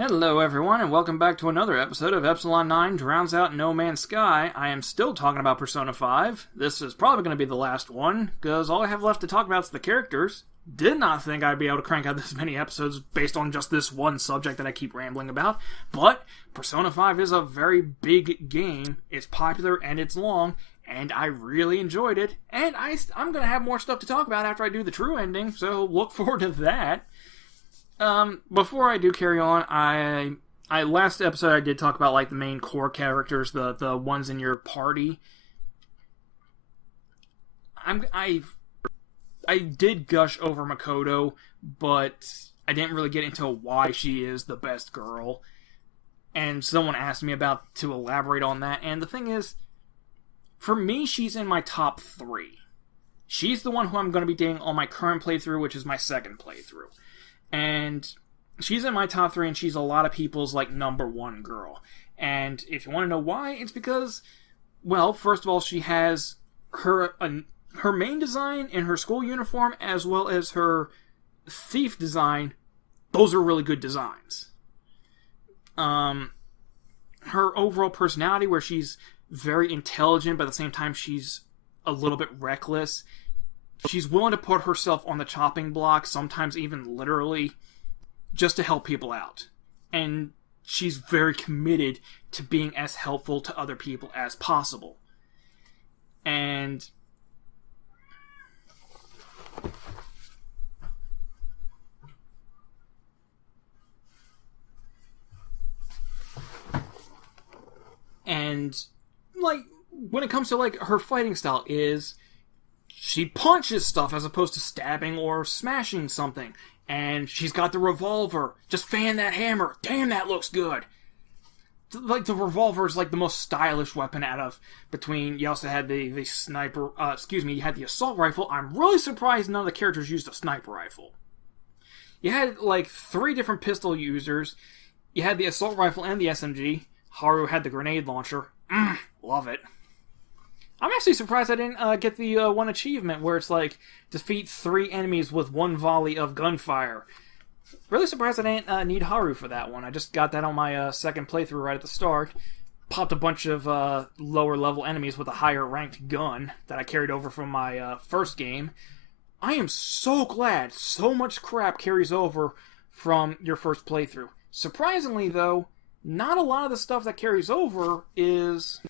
Hello everyone, and welcome back to another episode of Epsilon 9 Drowns Out No Man's Sky. I am still talking about Persona 5. This is probably going to be the last one, because all I have left to talk about is the characters. Did not think I'd be able to crank out this many episodes based on just this one subject that I keep rambling about, but Persona 5 is a very big game. It's popular and it's long, and I really enjoyed it, and I'm going to have more stuff to talk about after I do the true ending, so look forward to that. Before I do carry on, I last episode I did talk about like the main core characters, the ones in your party. I did gush over Makoto, but I didn't really get into why she is the best girl. And someone asked me to elaborate on that, and the thing is, for me, she's in my top 3. She's the one who I'm going to be dating on my current playthrough, which is my second playthrough. And she's in my top 3, and she's a lot of people's, like, number 1 girl. And if you want to know why, it's because, well, first of all, she has her main design in her school uniform, as well as her thief design. Those are really good designs. Her overall personality, where she's very intelligent, but at the same time she's a little bit reckless. She's willing to put herself on the chopping block, sometimes even literally, just to help people out. And she's very committed to being as helpful to other people as possible. And like, when it comes to, like, her fighting style is, she punches stuff as opposed to stabbing or smashing something. And she's got the revolver. Just fan that hammer. Damn, that looks good. Like, the revolver is like the most stylish weapon between, you also had the sniper, you had the assault rifle. I'm really surprised none of the characters used a sniper rifle. You had, like, 3 different pistol users. You had the assault rifle and the SMG. Haru had the grenade launcher. Love it. I'm actually surprised I didn't get the one achievement where it's like, defeat 3 enemies with 1 volley of gunfire. Really surprised I didn't need Haru for that one. I just got that on my second playthrough right at the start. Popped a bunch of lower level enemies with a higher ranked gun that I carried over from my first game. I am so glad so much crap carries over from your first playthrough. Surprisingly though, not a lot of the stuff that carries over is...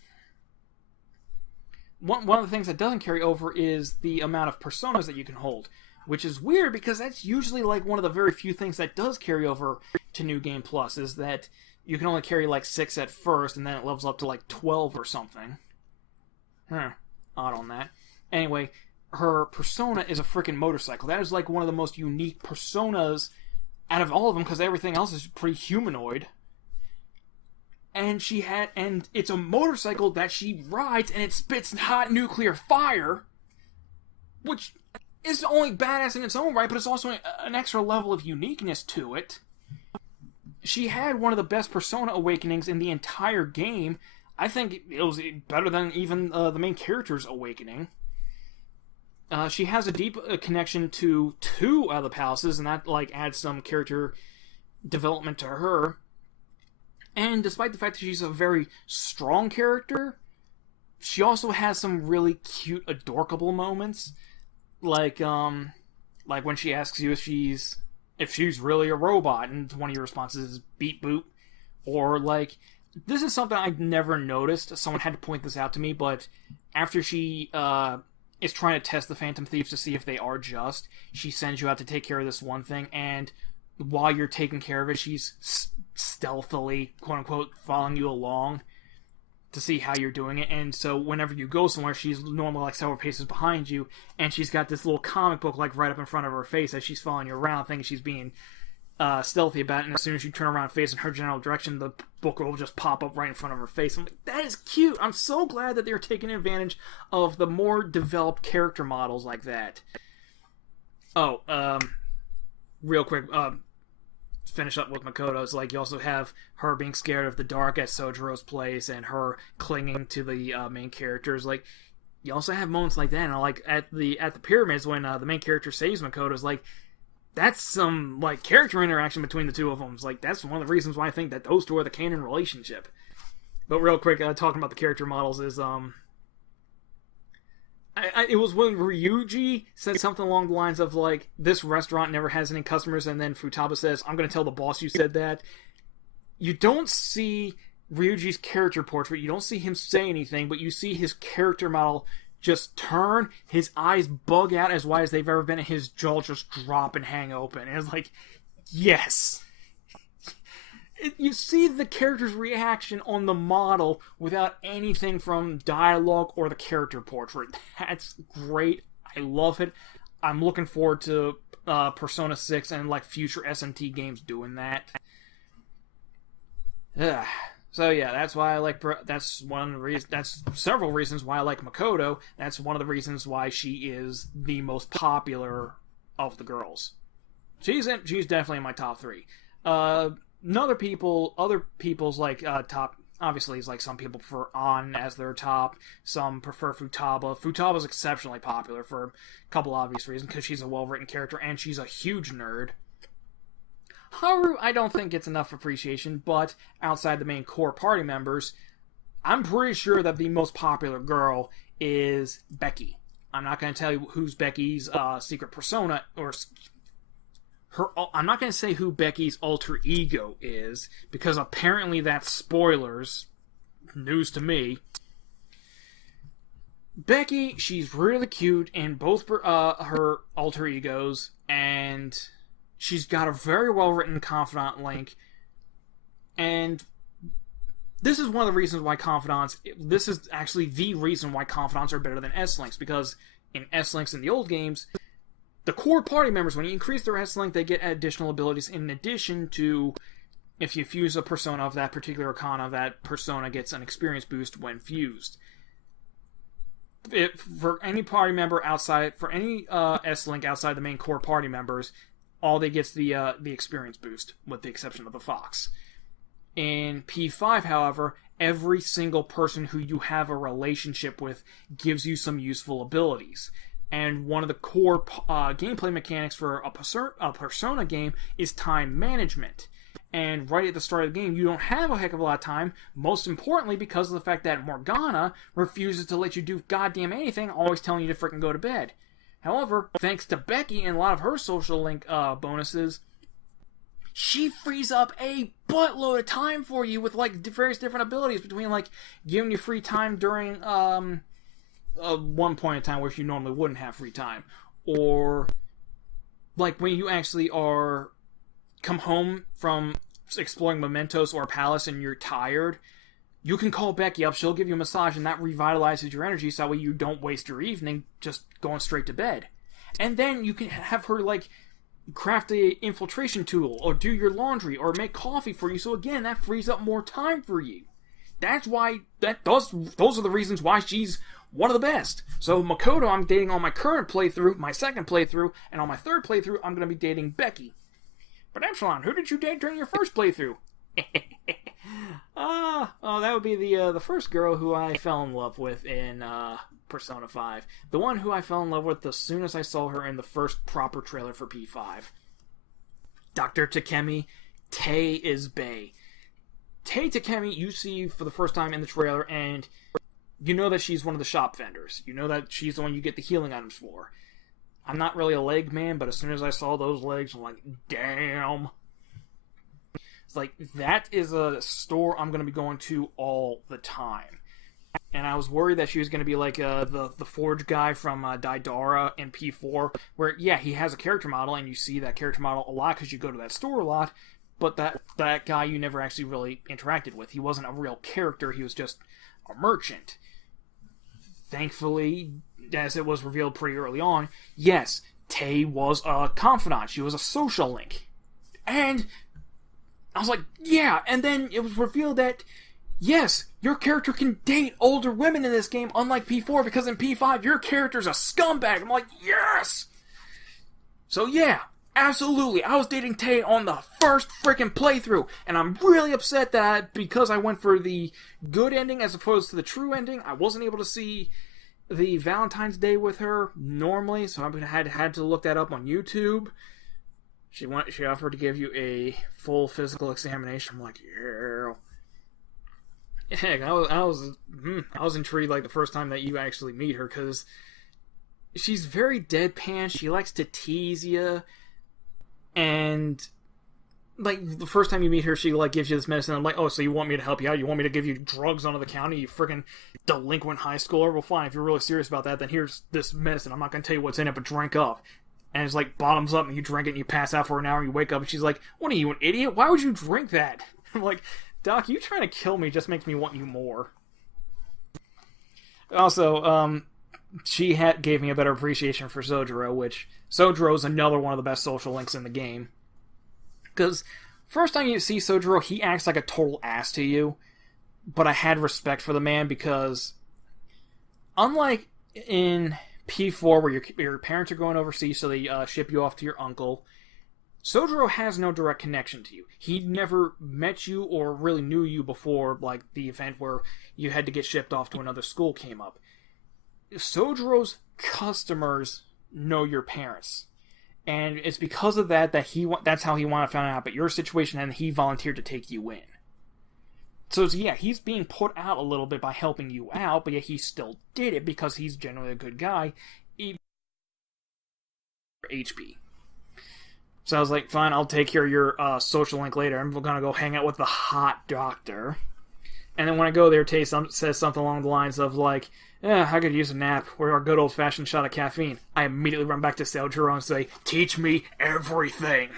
One of the things that doesn't carry over is the amount of personas that you can hold, which is weird because that's usually like one of the very few things that does carry over to New Game Plus, is that you can only carry like 6 at first, and then it levels up to like 12 or something. Odd on that. Anyway, her persona is a freaking motorcycle. That is like one of the most unique personas out of all of them, because everything else is pretty humanoid. And it's a motorcycle that she rides, and it spits hot nuclear fire, which is only badass in its own right, but it's also an extra level of uniqueness to it. She had one of the best persona awakenings in the entire game. I think it was better than even the main character's awakening. She has a deep connection to 2 other palaces, and that like adds some character development to her. And despite the fact that she's a very strong character, she also has some really cute, adorkable moments. Like when she asks you if she's really a robot, and one of your responses is beep boop. Or like, this is something I'd never noticed. Someone had to point this out to me, but after she is trying to test the Phantom Thieves to see if they are just, she sends you out to take care of this one thing, and while you're taking care of it, she's stealthily, quote-unquote, following you along to see how you're doing it. And so whenever you go somewhere, she's normally like several paces behind you, and she's got this little comic book like right up in front of her face as she's following you around, thinking she's being stealthy about it. And as soon as you turn around and face in her general direction, the book will just pop up right in front of her face. I'm like, that is cute! I'm so glad that they're taking advantage of the more developed character models like that. Real quick, finish up with Makoto's, like, you also have her being scared of the dark at Sojiro's place, and her clinging to the main characters. Like, you also have moments like that, and like at the pyramids when the main character saves Makoto's, like, that's some, like, character interaction between the two of them. It's like, that's one of the reasons why I think that those two are the canon relationship. But real quick, talking about the character models is, it was when Ryuji said something along the lines of, like, this restaurant never has any customers, and then Futaba says, I'm going to tell the boss you said that. You don't see Ryuji's character portrait, you don't see him say anything, but you see his character model just turn, his eyes bug out as wide as they've ever been, and his jaw just drop and hang open. And it's like, yes! You see the character's reaction on the model without anything from dialogue or the character portrait. That's great. I love it. I'm looking forward to Persona 6 and like future SMT games doing that. So yeah, that's why I like. That's one of the reasons. That's several reasons why I like Makoto. That's one of the reasons why she is the most popular of the girls. She's definitely in my top 3. Other people's like top. Obviously, is like some people prefer An as their top. Some prefer Futaba. Futaba's exceptionally popular for a couple obvious reasons, because she's a well-written character and she's a huge nerd. Haru, I don't think gets enough appreciation, but outside the main core party members, I'm pretty sure that the most popular girl is Becky. I'm not going to tell you who's Becky's secret persona, or I'm not going to say who Becky's alter ego is, because apparently that's spoilers. News to me. Becky, she's really cute in both her alter egos, and she's got a very well-written confidant link, and this is one of the reasons why this is actually the reason why confidants are better than S-Links, because in S-Links in the old games, the core party members, when you increase their S-Link, they get additional abilities in addition to, if you fuse a persona of that particular arcana, that persona gets an experience boost when fused. For any party member outside, for any S-Link outside the main core party members, all they get's the experience boost, with the exception of the Fox. In P5, however, every single person who you have a relationship with gives you some useful abilities. And one of the core gameplay mechanics for a Persona game is time management. And right at the start of the game, you don't have a heck of a lot of time, most importantly because of the fact that Morgana refuses to let you do goddamn anything, always telling you to frickin' go to bed. However, thanks to Becky and a lot of her social link bonuses, she frees up a buttload of time for you with like various different abilities, between like giving you free time during one point in time where you normally wouldn't have free time, or like when you actually come home from exploring mementos or a palace and you're tired, you can call Becky up, she'll give you a massage, and that revitalizes your energy, so that way you don't waste your evening just going straight to bed. And then you can have her like craft a infiltration tool, or do your laundry, or make coffee for you, so again, that frees up more time for you. That's why, those are the reasons why she's one of the best. So Makoto, I'm dating on my current playthrough, my second playthrough, and on my third playthrough, I'm going to be dating Becky. But Epsilon, who did you date during your first playthrough? That would be the first girl who I fell in love with in Persona 5. The one who I fell in love with as soon as I saw her in the first proper trailer for P5. Dr. Takemi, Tei is bae. Tei Takemi, you see for the first time in the trailer, and you know that she's one of the shop vendors. You know that she's the one you get the healing items for. I'm not really a leg man, but as soon as I saw those legs, I'm like, damn. It's like, that is a store I'm going to be going to all the time. And I was worried that she was going to be like the Forge guy from Daidara in P4, where, yeah, he has a character model, and you see that character model a lot because you go to that store a lot, but that guy you never actually really interacted with. He wasn't a real character, he was just a merchant. Thankfully, as it was revealed pretty early on, yes, Tei was a confidant. She was a social link. And I was like, yeah, and then it was revealed that, yes, your character can date older women in this game, unlike P4, because in P5, your character's a scumbag. I'm like, yes! So yeah, absolutely, I was dating Tei on the first freaking playthrough, and I'm really upset that because I went for the good ending as opposed to the true ending, I wasn't able to see the Valentine's Day with her normally, so I had to look that up on YouTube. She offered to give you a full physical examination. I'm like, yeah. Heck, I was intrigued like the first time that you actually meet her, because she's very deadpan. She likes to tease you, and like the first time you meet her, she like gives you this medicine. I'm like, oh, so you want me to help you out? You want me to give you drugs under the counter? You freaking delinquent high schooler? Well, fine. If you're really serious about that, then here's this medicine. I'm not gonna tell you what's in it, but drink up. And it's like bottoms up, and you drink it, and you pass out for an hour, and you wake up, and she's like, "What are you, an idiot? Why would you drink that?" I'm like, Doc, you trying to kill me just makes me want you more. Also, she gave me a better appreciation for Sojiro, which Sojiro is another one of the best social links in the game. Because first time you see Sojiro, he acts like a total ass to you, but I had respect for the man because, unlike in P4 where your parents are going overseas, so they ship you off to your uncle, Sojiro has no direct connection to you. He never met you or really knew you before, like the event where you had to get shipped off to another school came up. Sojiro's customers know your parents, and it's because of that that's how he wanted to find out about your situation, and he volunteered to take you in. So yeah, he's being put out a little bit by helping you out, but yet he still did it because he's generally a good guy, even HP. So I was like, fine, I'll take care of your social link later. I'm gonna go hang out with the hot doctor. And then when I go there, Tay says something along the lines of like, I could use a nap or a good old-fashioned shot of caffeine. I immediately run back to Sojiro and say, teach me everything.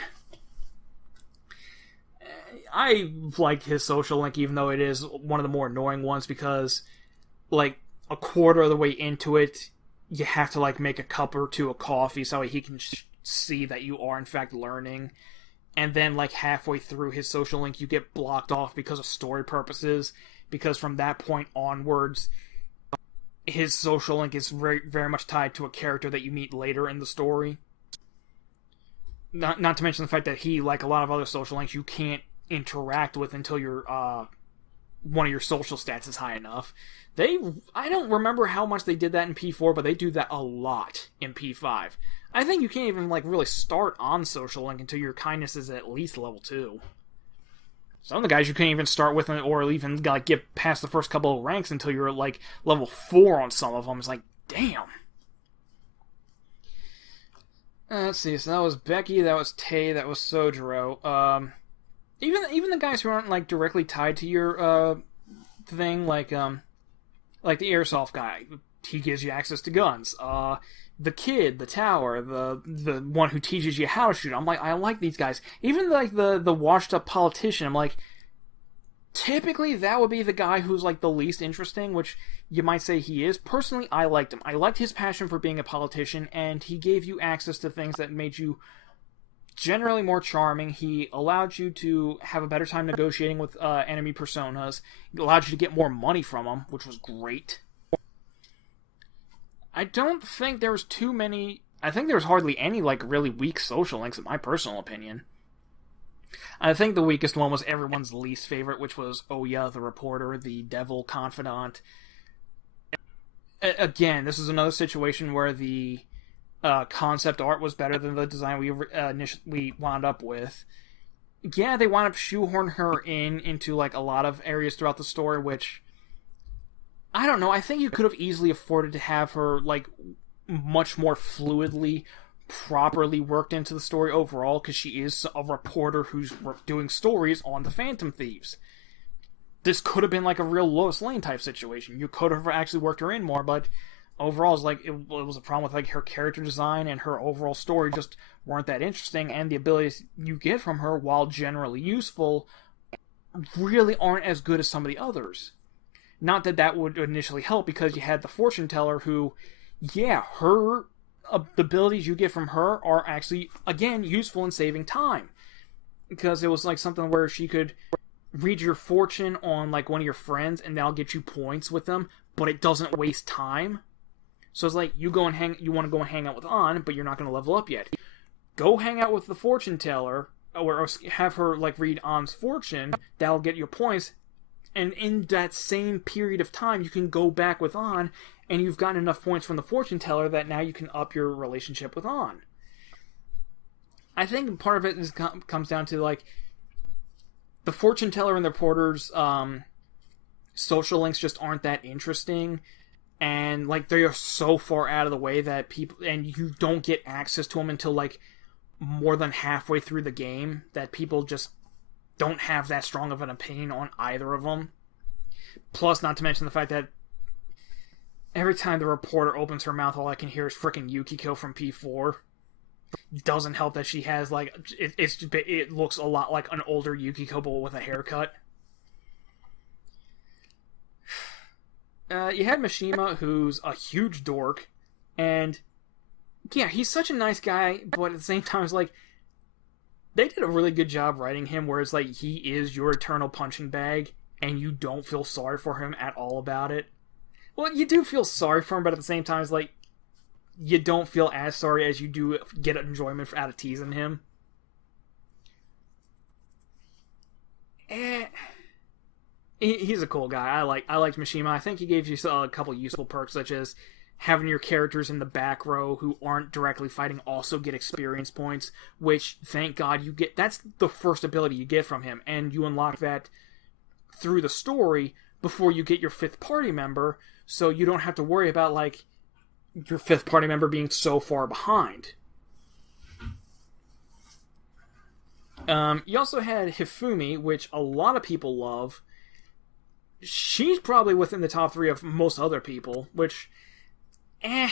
I like his social link, even though it is one of the more annoying ones, because like a quarter of the way into it, you have to like make a cup or two of coffee so he can see that you are in fact learning. And then like halfway through his social link, you get blocked off because of story purposes, because from that point onwards, his social link is very, very much tied to a character that you meet later in the story. Not to mention the fact that he, like a lot of other social links, you can't interact with until your one of your social stats is high enough. I don't remember how much they did that in P4, but they do that a lot in P5. I think you can't even like really start on social link until your kindness is at least level 2. Some of the guys you can't even start with, or even like get past the first couple of ranks until you're like level 4 on some of them. It's like, damn. Let's see. So that was Becky, that was Tay, that was Sojiro. Even the guys who aren't like directly tied to your thing, like the airsoft guy, he gives you access to guns. The kid, the tower, the one who teaches you how to shoot. I'm like, I like these guys. Even like the washed up politician, I'm like, typically that would be the guy who's like the least interesting, which you might say he is. Personally, I liked him. I liked his passion for being a politician, and he gave you access to things that made you generally more charming. He allowed you to have a better time negotiating with enemy personas. He allowed you to get more money from them, which was great. I don't think there was too many... I think there was hardly any, like, really weak social links, in my personal opinion. I think the weakest one was everyone's least favorite, which was Oya, the reporter, the devil confidant. Again, this is another situation where the concept art was better than the design we wound up with. Yeah, they wound up shoehorning her into, like, a lot of areas throughout the story, which... I don't know, I think you could have easily afforded to have her, like, much more fluidly, properly worked into the story overall, because she is a reporter who's doing stories on the Phantom Thieves. This could have been, like, a real Lois Lane type situation. You could have actually worked her in more, but overall, it's like, it was a problem with, like, her character design and her overall story just weren't that interesting, and the abilities you get from her, while generally useful, really aren't as good as some of the others. Not that that would initially help, because you had the fortune teller who, yeah, her the abilities you get from her are actually, again, useful in saving time. Because it was like something where she could read your fortune on like one of your friends and that'll get you points with them, but it doesn't waste time. So it's like you want to go and hang out with An, but you're not going to level up yet. Go hang out with the fortune teller, or have her like read An's fortune, that'll get you points. And in that same period of time, you can go back with An, and you've gotten enough points from the fortune teller that now you can up your relationship with An. I think part of it comes down to, like, the fortune teller and the reporters, social links just aren't that interesting, and, like, they are so far out of the way that people, and you don't get access to them until, like, more than halfway through the game, that people just don't have that strong of an opinion on either of them. Plus, not to mention the fact that every time the reporter opens her mouth, all I can hear is frickin' Yukiko from P4. Doesn't help that she has, like, it looks a lot like an older Yukiko, but with a haircut. You had Mishima, who's a huge dork, and yeah, he's such a nice guy, but at the same time, it's like, they did a really good job writing him, where it's like, he is your eternal punching bag, and you don't feel sorry for him at all about it. Well, you do feel sorry for him, but at the same time, it's like, you don't feel as sorry as you do get enjoyment out of teasing him. He's a cool guy. I liked Mishima. I think he gave you a couple useful perks, such as having your characters in the back row who aren't directly fighting also get experience points, which, thank God, you get. That's the first ability you get from him, and you unlock that through the story before you get your 5th party member, so you don't have to worry about, like, your 5th party member being so far behind. You also had Hifumi, which a lot of people love. She's probably within the top 3 of most other people, which, yeah,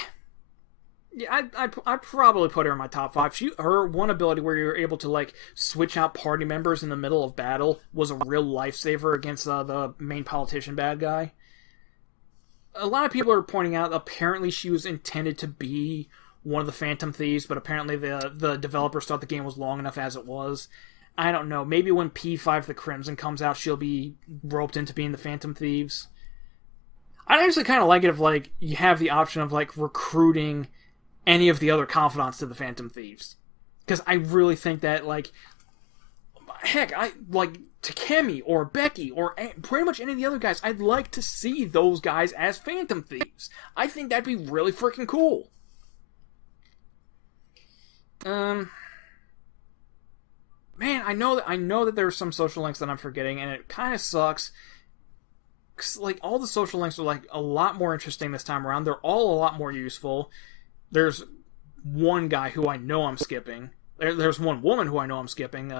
I'd probably put her in my top 5. Her one ability where you're able to, like, switch out party members in the middle of battle was a real lifesaver against the main politician bad guy. A lot of people are pointing out apparently she was intended to be one of the Phantom Thieves, but apparently the developers thought the game was long enough as it was. I don't know. Maybe when P5 the Crimson comes out, she'll be roped into being the Phantom Thieves. I'd actually kind of like it if, like, you have the option of, like, recruiting any of the other confidants to the Phantom Thieves. Because I really think that, like, heck, Takemi or Becky or pretty much any of the other guys, I'd like to see those guys as Phantom Thieves. I think that'd be really freaking cool. Man, I know that there's some social links that I'm forgetting, and it kind of sucks. Cause, like, all the social links are, like, a lot more interesting this time around. They're all a lot more useful. There's one guy who I know I'm skipping. There's one woman who I know I'm skipping.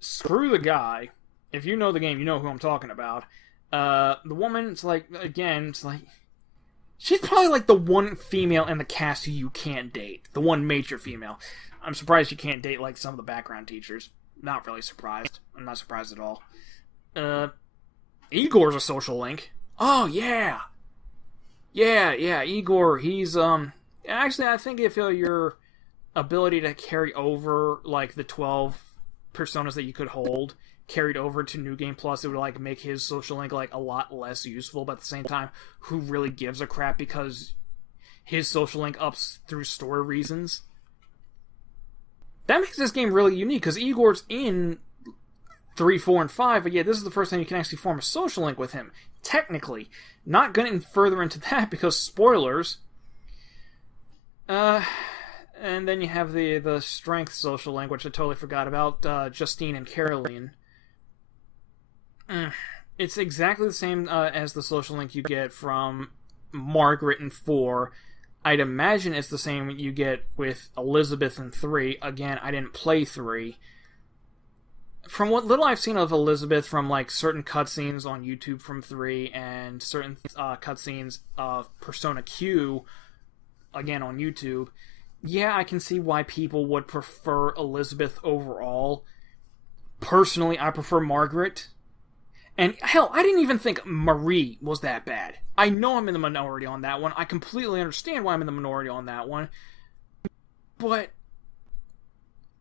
Screw the guy. If you know the game, you know who I'm talking about. The woman, it's like, again, it's like, she's probably, like, the one female in the cast who you can't date. The one major female. I'm surprised you can't date, like, some of the background teachers. Not really surprised. I'm not surprised at all. Igor's a social link. Oh, yeah! Yeah, Igor, he's, actually, I think if your ability to carry over, like, the 12 personas that you could hold carried over to New Game Plus, it would, like, make his social link, like, a lot less useful, but at the same time, who really gives a crap, because his social link ups through story reasons. That makes this game really unique, because Igor's in 3, 4, and 5, but yeah, this is the first time you can actually form a social link with him. Technically. Not going further into that, because spoilers. And then you have the strength social link, which I totally forgot about, Justine and Caroline. It's exactly the same as the social link you get from Margaret in 4. I'd imagine it's the same you get with Elizabeth in 3. Again, I didn't play 3. From what little I've seen of Elizabeth from, like, certain cutscenes on YouTube from 3 and certain cutscenes of Persona Q, again on YouTube, yeah, I can see why people would prefer Elizabeth overall. Personally, I prefer Margaret. And, hell, I didn't even think Marie was that bad. I know I'm in the minority on that one. I completely understand why I'm in the minority on that one. But,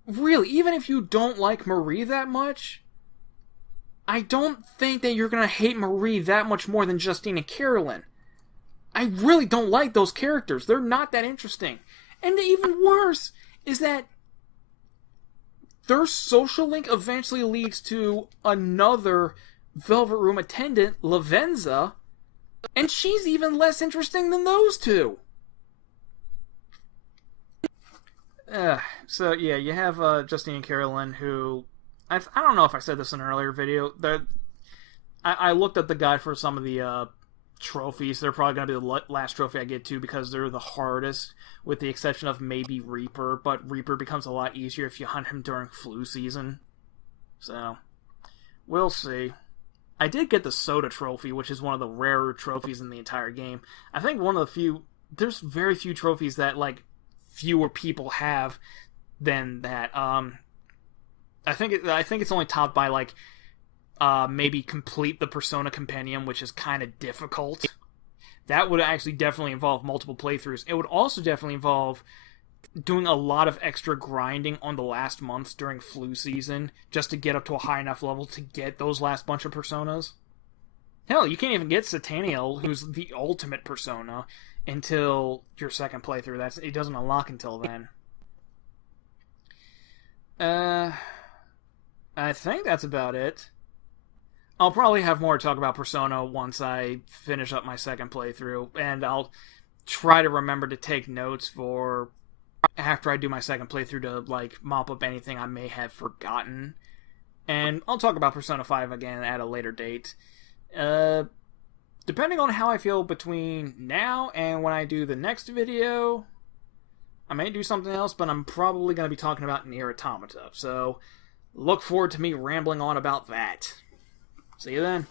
really, even if you don't like Marie that much, I don't think that you're going to hate Marie that much more than Justine and Caroline. I really don't like those characters. They're not that interesting. And even worse is that their social link eventually leads to another Velvet Room attendant, Lavenza, and she's even less interesting than those two. So yeah, you have Justine and Carolyn, who I don't know if I said this in an earlier video. I looked up the guide for some of the trophies. They're probably going to be the last trophy I get to because they're the hardest, with the exception of maybe Reaper. But Reaper becomes a lot easier if you hunt him during flu season. So we'll see. I did get the Soda trophy, which is one of the rarer trophies in the entire game. I think one of the few. There's very few trophies that like fewer people have than that. I think it's only topped by like maybe complete the Persona Compendium, which is kind of difficult. That would actually definitely involve multiple playthroughs. It would also definitely involve doing a lot of extra grinding on the last months during flu season just to get up to a high enough level to get those last bunch of Personas. Hell, you can't even get Sataniel, who's the ultimate Persona, until your second playthrough. It doesn't unlock until then. I think that's about it. I'll probably have more to talk about Persona once I finish up my second playthrough, and I'll try to remember to take notes for after I do my second playthrough to like mop up anything I may have forgotten. And I'll talk about Persona 5 again at a later date. Depending on how I feel between now and when I do the next video, I may do something else, but I'm probably going to be talking about Nier Automata. So look forward to me rambling on about that. See you then.